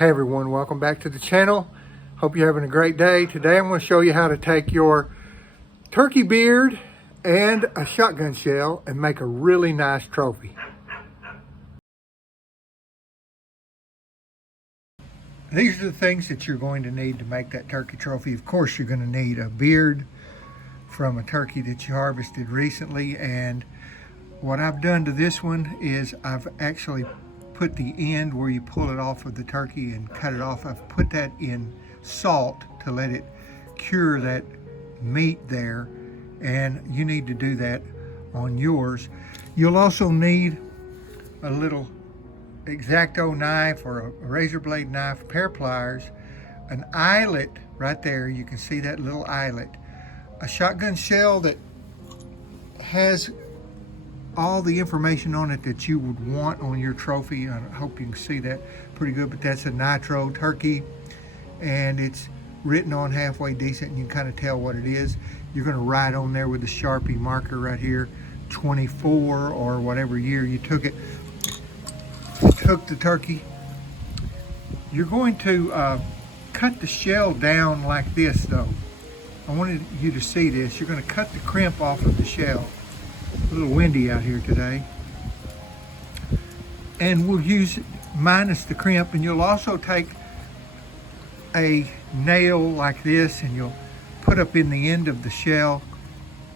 Hey everyone, welcome back to the channel. Hope you're having a great day. Today I'm going to show you how to take your turkey beard and a shotgun shell and make a really nice trophy. These are the things that you're going to need to make that turkey trophy. Of course, you're going to need a beard from a turkey that you harvested recently, and what I've done to this one is I've actually put the end where you pull it off of the turkey and cut it off. I've put that in salt to let it cure that meat there, and you need to do that on yours. You'll also need a little X-Acto knife or a razor blade knife, a pair of pliers, an eyelet right there. You can see that little eyelet, a shotgun shell that has all the information on it that you would want on your trophy. I hope you can see that pretty good, but that's a nitro turkey, and it's written on halfway decent, and you can kind of tell what it is. You're going to write on there with a Sharpie marker right here, 24 or whatever year you took it. Took the turkey. You're going to cut the shell down like this though. I wanted you to see this. You're going to cut the crimp off of the shell. A little windy out here today. And we'll use minus the crimp, and you'll also take a nail like this and you'll put up in the end of the shell,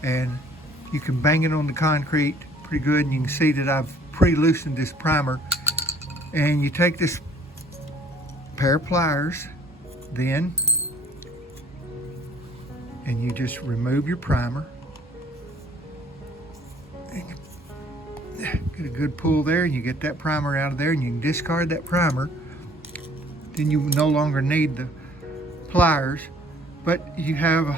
and you can bang it on the concrete pretty good, and you can see that I've pre-loosened this primer. And you take this pair of pliers then, and you just remove your primer. Get a good pull there, and you get that primer out of there, and you can discard that primer. Then you no longer need the pliers, but you have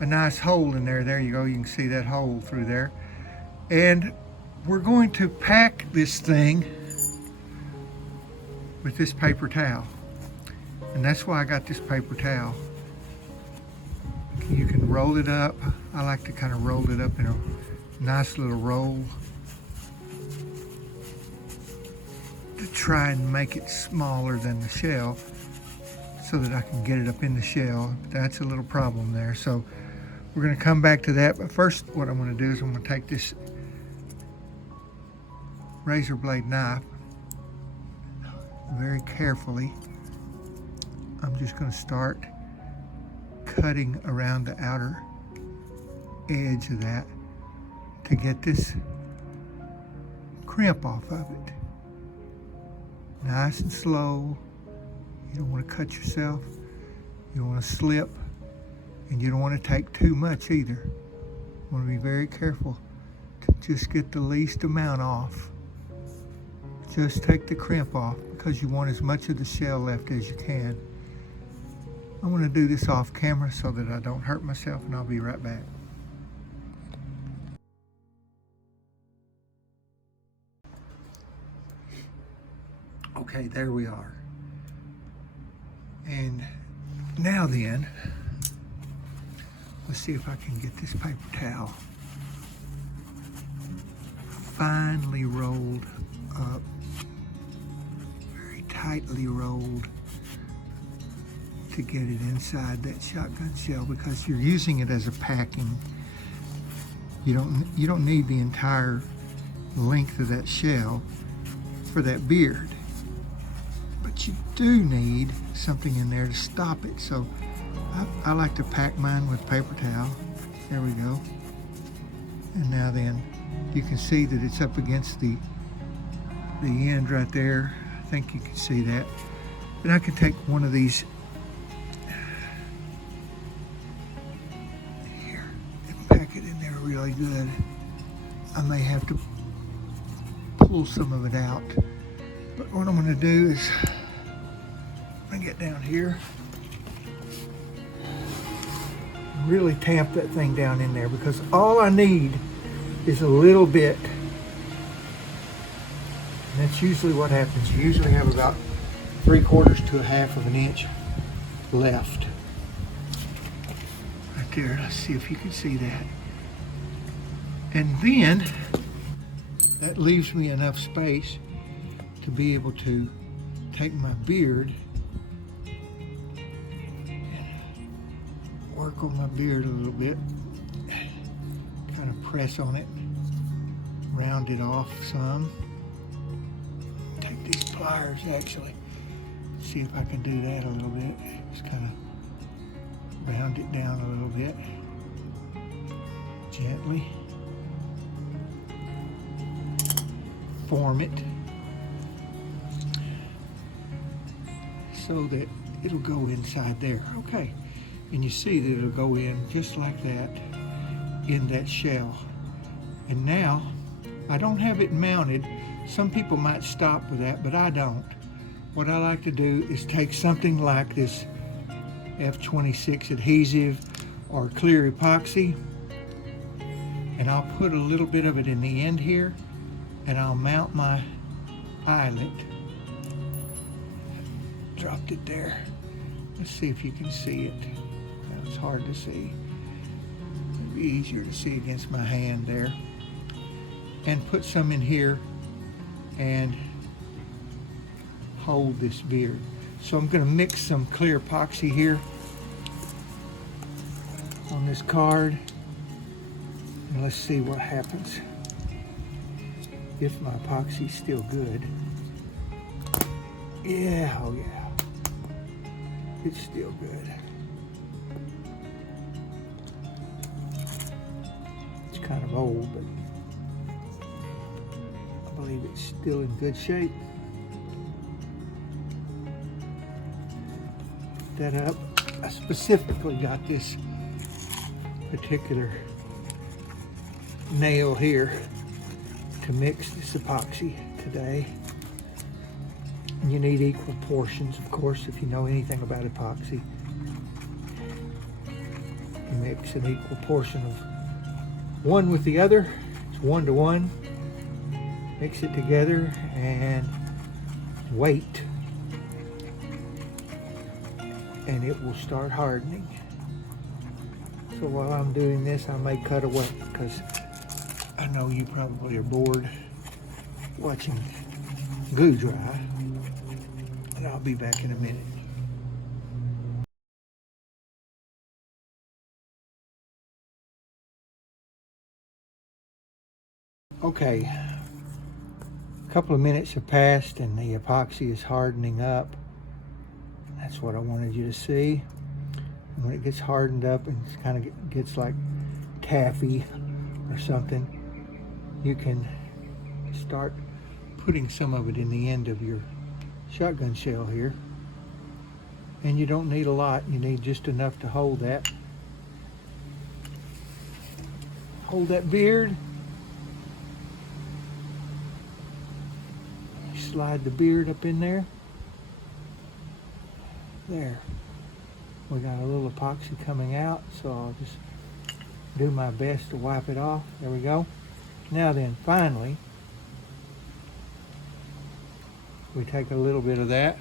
a nice hole in there. There you go, you can see that hole through there. And we're going to pack this thing with this paper towel, and that's why I got this paper towel. You can roll it up. I like to kind of roll it up in a nice little roll to try and make it smaller than the shell so that I can get it up in the shell. That's a little problem there, so we're going to come back to that. But first, what I'm going to do is I'm going to take this razor blade knife very carefully. I'm just going to start cutting around the outer edge of that to get this crimp off of it. Nice and slow. You don't want to cut yourself. You don't want to slip, and you don't want to take too much either. You want to be very careful to just get the least amount off. Just take the crimp off because you want as much of the shell left as you can. I'm going to do this off camera so that I don't hurt myself, and I'll be right back. Okay, there we are. And now then, let's see if I can get this paper towel finely rolled up, very tightly rolled, to get it inside that shotgun shell, because you're using it as a packing. You don't need the entire length of that shell for that beard, but you do need something in there to stop it. So I like to pack mine with paper towel. There we go. And now then, you can see that it's up against the end right there. I think you can see that. And I can take one of these here and pack it in there really good. I may have to pull some of it out, but what I'm going to do is I'm going to get down here and really tamp that thing down in there, because all I need is a little bit. And that's usually what happens. You usually have about 3/4 to 1/2 of an inch left. Right there, let's see if you can see that. And then that leaves me enough space to be able to take my beard work on my beard a little bit. Kind of press on it, round it off some. Take these pliers actually, see if I can do that a little bit. Just kind of round it down a little bit, gently. Form it so that it'll go inside there. Okay, and you see that it'll go in just like that in that shell. And now I don't have it mounted. Some people might stop with that, but I don't. What I like to do is take something like this F26 adhesive or clear epoxy, and I'll put a little bit of it in the end here, and I'll mount my eyelet. Dropped it there. Let's see if you can see it. It's hard to see. It'll be easier to see against my hand there. And put some in here and hold this beard. So I'm going to mix some clear epoxy here on this card, and let's see what happens. If my epoxy's still good. Yeah, oh yeah, it's still good. It's kind of old, but I believe it's still in good shape. Put that up. I specifically got this particular nail here to mix this epoxy today. And you need equal portions, of course, if you know anything about epoxy. You mix an equal portion of one with the other. It's 1 to 1. Mix it together and wait. And it will start hardening. So while I'm doing this, I may cut away because I know you probably are bored watching glue dry, and I'll be back in a minute. Okay, a couple of minutes have passed and the epoxy is hardening up. That's what I wanted you to see. And when it gets hardened up and it kind of gets like taffy or something, you can start putting some of it in the end of your shotgun shell here. And you don't need a lot, you need just enough to hold that. Hold that beard. Slide the beard up in there. There. We got a little epoxy coming out, so I'll just do my best to wipe it off. There we go. Now then, finally, we take a little bit of that.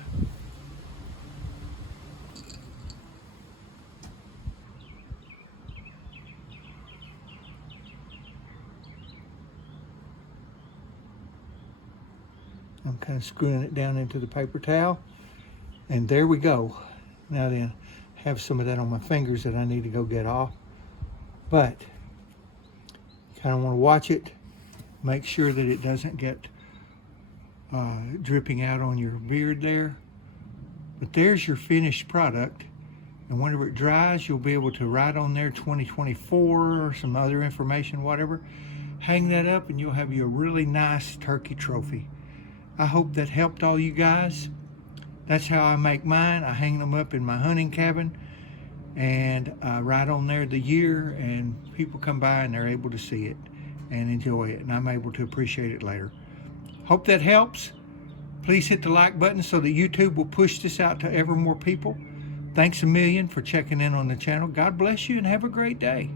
I'm kind of screwing it down into the paper towel. And there we go. Now then, have some of that on my fingers that I need to go get off. But you kind of want to watch it. Make sure that it doesn't get dripping out on your beard there. But there's your finished product. And whenever it dries, you'll be able to write on there 2024 or some other information, whatever. Hang that up and you'll have you a really nice turkey trophy. I hope that helped all you guys. That's how I make mine. I hang them up in my hunting cabin and I write on there the year, and people come by and they're able to see it and enjoy it, and I'm able to appreciate it later. Hope that helps. Please hit the like button so that YouTube will push this out to ever more people. Thanks a million for checking in on the channel. God bless you and have a great day.